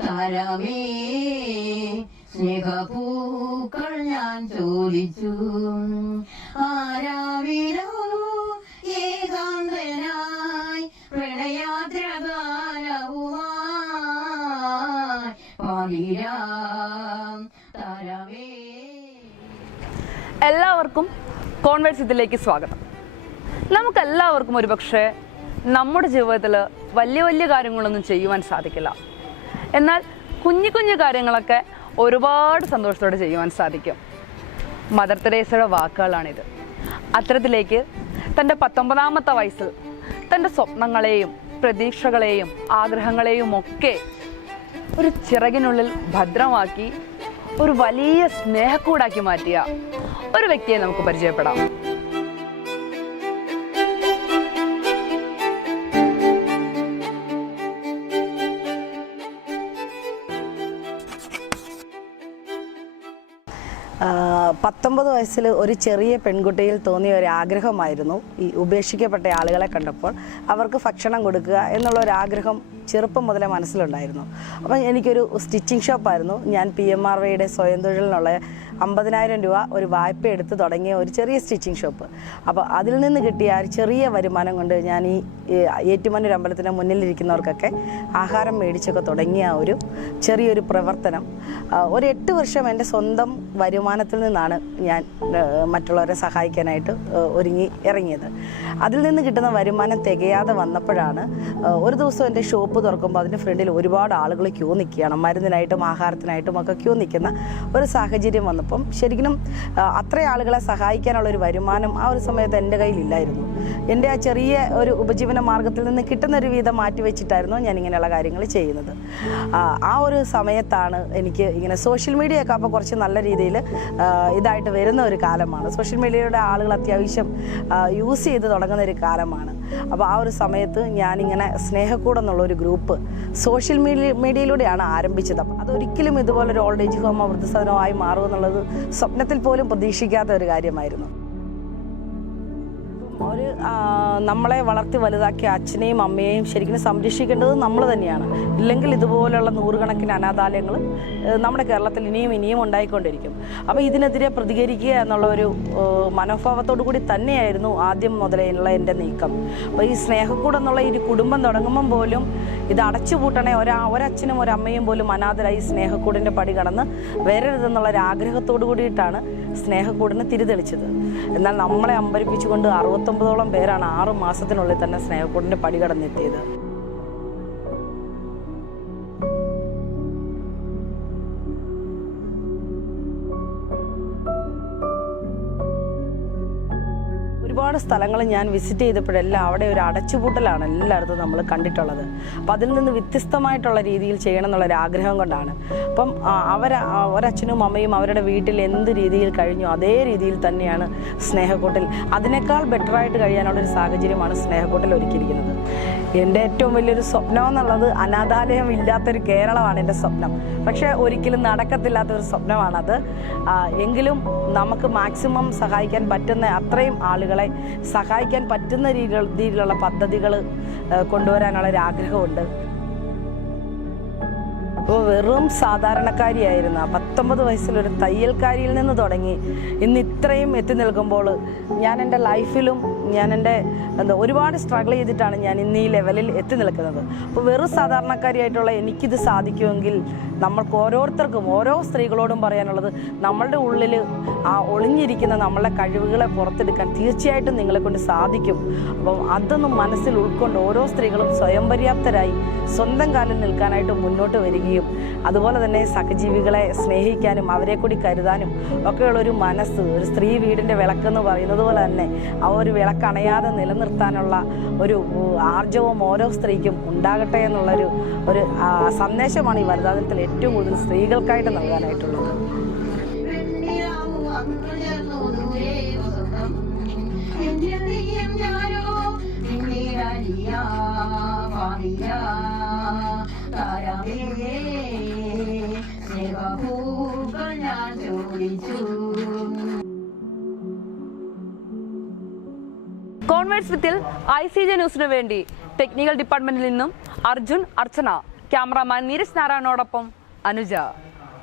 താരമേ സ്നേഹപൂക്കൾ ഞാൻ ചോദിച്ചു ആരാവിലോ ഏകാന്തനായി പ്രണയാദ്രഗാനവുമായി താരമേ. എല്ലാവർക്കും കോൺവേഴ്സ് ഇതിലേക്ക് സ്വാഗതം. നമുക്കെല്ലാവർക്കും ഒരുപക്ഷെ നമ്മുടെ ജീവിതത്തിൽ വലിയ വലിയ കാര്യങ്ങളൊന്നും ചെയ്യുവാൻ സാധിക്കില്ല. എന്നാൽ കുഞ്ഞു കുഞ്ഞു കാര്യങ്ങളൊക്കെ ഒരുപാട് സന്തോഷത്തോടെ ചെയ്യുവാൻ സാധിക്കും. മദർ തെരേസയുടെ വാക്കുകളാണിത്. അത്തരത്തിലേക്ക് തൻ്റെ 19ാമത്തെ വയസ്സിൽ തൻ്റെ സ്വപ്നങ്ങളെയും പ്രതീക്ഷകളെയും ആഗ്രഹങ്ങളെയും ഒക്കെ ഒരു ചിറകിനുള്ളിൽ ഭദ്രമാക്കി ഒരു വലിയ സ്നേഹക്കൂടാക്കി മാറ്റിയ ഒരു വ്യക്തിയെ നമുക്ക് പരിചയപ്പെടാം. പത്തൊമ്പത് വയസ്സിൽ ഒരു ചെറിയ പെൺകുട്ടിയിൽ തോന്നിയ ഒരു ആഗ്രഹമായിരുന്നു ഈ ഉപേക്ഷിക്കപ്പെട്ട ആളുകളെ കണ്ടപ്പോൾ അവർക്ക് ഭക്ഷണം കൊടുക്കുക എന്നുള്ള ഒരു ആഗ്രഹം ചെറുപ്പം മുതലേ മനസ്സിലുണ്ടായിരുന്നു. അപ്പം എനിക്കൊരു സ്റ്റിച്ചിങ് ഷോപ്പായിരുന്നു. ഞാൻ PMRYയുടെ സ്വയം തൊഴിലിനുള്ള 50,000 രൂപ ഒരു വായ്പ എടുത്ത് തുടങ്ങിയ ഒരു ചെറിയ സ്റ്റിച്ചിങ് ഷോപ്പ്. അപ്പോൾ അതിൽ നിന്ന് കിട്ടിയ ഒരു ചെറിയ വരുമാനം കൊണ്ട് ഞാൻ ഈ ഏറ്റുമാനൂർ അമ്പലത്തിൻ്റെ മുന്നിലിരിക്കുന്നവർക്കൊക്കെ ആഹാരം മേടിച്ചൊക്കെ തുടങ്ങിയ ഒരു ചെറിയൊരു പ്രവർത്തനം ഒരു 8 വർഷം എൻ്റെ സ്വന്തം വരുമാനത്തിൽ നിന്നാണ് ഞാൻ മറ്റുള്ളവരെ സഹായിക്കാനായിട്ട് ഇറങ്ങിയത്. അതിൽ നിന്ന് കിട്ടുന്ന വരുമാനം തികയാതെ വന്നപ്പോഴാണ് ഒരു ദിവസം എൻ്റെ ഷോപ്പ് തുറക്കുമ്പോൾ അതിൻ്റെ ഫ്രണ്ടിൽ ഒരുപാട് ആളുകൾ ക്യൂ നിൽക്കുകയാണ്. മരുന്നിനായിട്ടും ആഹാരത്തിനായിട്ടും ഒക്കെ ക്യൂ നിൽക്കുന്ന ഒരു സാഹചര്യം വന്നപ്പം ശരിക്കും അത്രയും ആളുകളെ സഹായിക്കാനുള്ളൊരു വരുമാനം ആ ഒരു സമയത്ത് എൻ്റെ കയ്യിലില്ലായിരുന്നു. എൻ്റെ ആ ചെറിയ ഒരു ഉപജീവന മാർഗത്തിൽ നിന്ന് കിട്ടുന്നൊരു വീതം മാറ്റി വെച്ചിട്ടായിരുന്നു ഞാൻ ഇങ്ങനെയുള്ള കാര്യങ്ങൾ ചെയ്യുന്നത്. ആ ഒരു സമയത്താണ് എനിക്ക് ഇങ്ങനെ സോഷ്യൽ മീഡിയയൊക്കെ അപ്പോൾ കുറച്ച് നല്ല രീതിയിൽ ഇതായിട്ട് വരുന്ന ഒരു കാലമാണ്. സോഷ്യൽ മീഡിയയുടെ ആളുകൾ അത്യാവശ്യം യൂസ് ചെയ്ത് തുടങ്ങുന്ന ഒരു കാലമാണ്. അപ്പോൾ ആ ഒരു സമയത്ത് ഞാനിങ്ങനെ സ്നേഹക്കൂടെന്നുള്ളൊരു ഗ്രൂപ്പ് സോഷ്യൽ മീഡിയയിലൂടെയാണ് ആരംഭിച്ചത്. അപ്പം അതൊരിക്കലും ഇതുപോലൊരു ഓൾഡ് ഏജ് ഹോമോ വൃദ്ധസദനമായി മാറുമെന്നുള്ളത് സ്വപ്നത്തിൽ പോലും പ്രതീക്ഷിക്കാത്ത ഒരു കാര്യമായിരുന്നു. ഒരു നമ്മളെ വളർത്തി വലുതാക്കിയ അച്ഛനെയും അമ്മയെയും ശരിക്കും സംരക്ഷിക്കേണ്ടത് നമ്മൾ തന്നെയാണ്. ഇല്ലെങ്കിൽ ഇതുപോലുള്ള നൂറുകണക്കിന് അനാഥാലയങ്ങൾ നമ്മുടെ കേരളത്തിൽ ഇനിയും ഉണ്ടായിക്കൊണ്ടിരിക്കും. അപ്പോൾ ഇതിനെതിരെ പ്രതികരിക്കുക എന്നുള്ള ഒരു മനോഭാവത്തോടു കൂടി തന്നെയായിരുന്നു ആദ്യം മുതലുള്ള എൻ്റെ നീക്കം. അപ്പോൾ ഈ സ്നേഹക്കൂടെന്നുള്ള ഈ കുടുംബം തുടങ്ങുമ്പം പോലും ഇത് അടച്ചുപൂട്ടണേ, ഒരച്ഛനും ഒരമ്മയും പോലും അനാഥരായി സ്നേഹക്കൂടിൻ്റെ പടി കടന്ന് വരരുതെന്നുള്ളൊരു ആഗ്രഹത്തോടു കൂടിയിട്ടാണ് സ്നേഹക്കൂടിന് തിരിതെളിച്ചത്. എന്നാൽ നമ്മളെ അമ്പരിപ്പിച്ചുകൊണ്ട് 69ഓളം പേരാണ് 6 മാസത്തിനുള്ളിൽ തന്നെ സ്നേഹക്കൂടിൻ്റെ പടി കടന്നെത്തിയത്. ഒരുപാട് സ്ഥലങ്ങൾ ഞാൻ വിസിറ്റ് ചെയ്തപ്പോഴെല്ലാം അവിടെ ഒരു അടച്ചുപൂട്ടലാണ് എല്ലായിടത്തും നമ്മൾ കണ്ടിട്ടുള്ളത്. അപ്പം അതിൽ നിന്ന് വ്യത്യസ്തമായിട്ടുള്ള രീതിയിൽ ചെയ്യണം എന്നുള്ളൊരു ആഗ്രഹം കൊണ്ടാണ്. അപ്പം ഒരച്ഛനും അമ്മയും അവരുടെ വീട്ടിൽ എന്ത് രീതിയിൽ കഴിഞ്ഞു അതേ രീതിയിൽ തന്നെയാണ് സ്നേഹക്കൂട്ടിൽ. അതിനേക്കാൾ ബെറ്ററായിട്ട് കഴിയാനുള്ളൊരു സാഹചര്യമാണ് സ്നേഹക്കൂട്ടിൽ ഒരുക്കിയിരിക്കുന്നത്. എൻ്റെ ഏറ്റവും വലിയൊരു സ്വപ്നം എന്നുള്ളത് അനാഥാലയം ഇല്ലാത്തൊരു കേരളമാണ് എൻ്റെ സ്വപ്നം. പക്ഷേ ഒരിക്കലും നടക്കത്തില്ലാത്തൊരു സ്വപ്നമാണത്. എങ്കിലും നമുക്ക് മാക്സിമം സഹായിക്കാൻ പറ്റുന്ന അത്രയും ആളുകളെ സഹായിക്കാൻ പറ്റുന്ന രീതിയിലുള്ള പദ്ധതികൾ കൊണ്ടുവരാനുള്ളൊരാഗ്രഹമുണ്ട്. അപ്പോൾ വെറും സാധാരണക്കാരിയായിരുന്ന 19 വയസ്സിലൊരു തയ്യൽക്കാരിയിൽ നിന്ന് തുടങ്ങി ഇന്ന് ഇത്രയും എത്തി നിൽക്കുമ്പോൾ ഞാൻ എൻ്റെ ലൈഫിലും ഞാൻ എൻ്റെ ഒരുപാട് സ്ട്രഗിൾ ചെയ്തിട്ടാണ് ഞാൻ ഇന്ന് ഈ ലെവലിൽ എത്തി നിൽക്കുന്നത്. അപ്പോൾ വെറും സാധാരണക്കാരിയായിട്ടുള്ള എനിക്കിത് സാധിക്കുമെങ്കിൽ നമ്മൾക്ക് ഓരോരുത്തർക്കും ഓരോ സ്ത്രീകളോടും പറയാനുള്ളത് നമ്മളുടെ ഉള്ളിൽ ആ ഒളിഞ്ഞിരിക്കുന്ന നമ്മളുടെ കഴിവുകളെ പുറത്തെടുക്കാൻ തീർച്ചയായിട്ടും നിങ്ങളെ കൊണ്ട് സാധിക്കും. അപ്പം അതൊന്നും മനസ്സിൽ ഉൾക്കൊണ്ട് ഓരോ സ്ത്രീകളും സ്വയം പര്യാപ്തരായി സ്വന്തം കാലിൽ നിൽക്കാനായിട്ട് മുന്നോട്ട് വരികയും അതുപോലെ തന്നെ സഹജീവികളെ സ്നേഹിക്കാനും അവരെ കൂടി കരുതാനും ഒക്കെയുള്ളൊരു മനസ്സ്, ഒരു സ്ത്രീ വീടിൻ്റെ വിളക്കെന്ന് പറയുന്നത് പോലെ തന്നെ ആ ഒരു വിളക്കണയാതെ നിലനിർത്താനുള്ള ഒരു ആർജവം ഓരോ സ്ത്രീക്കും ഉണ്ടാകട്ടെ എന്നുള്ളൊരു സന്ദേശമാണ് ഈ വനിതാദിനത്തിൽ ഏറ്റവും കൂടുതൽ സ്ത്രീകൾക്കായിട്ട് നൽകാനായിട്ടുള്ളത്. കോൺവേഴ്സ് വിത്തിൽ ICJ ന്യൂസിനു വേണ്ടി ടെക്നിക്കൽ ഡിപ്പാർട്ട്മെന്റിൽ നിന്നും അർജുൻ, അർച്ചന, ക്യാമറാമാൻ നീരജ് നാരായണോടൊപ്പം അനുജ.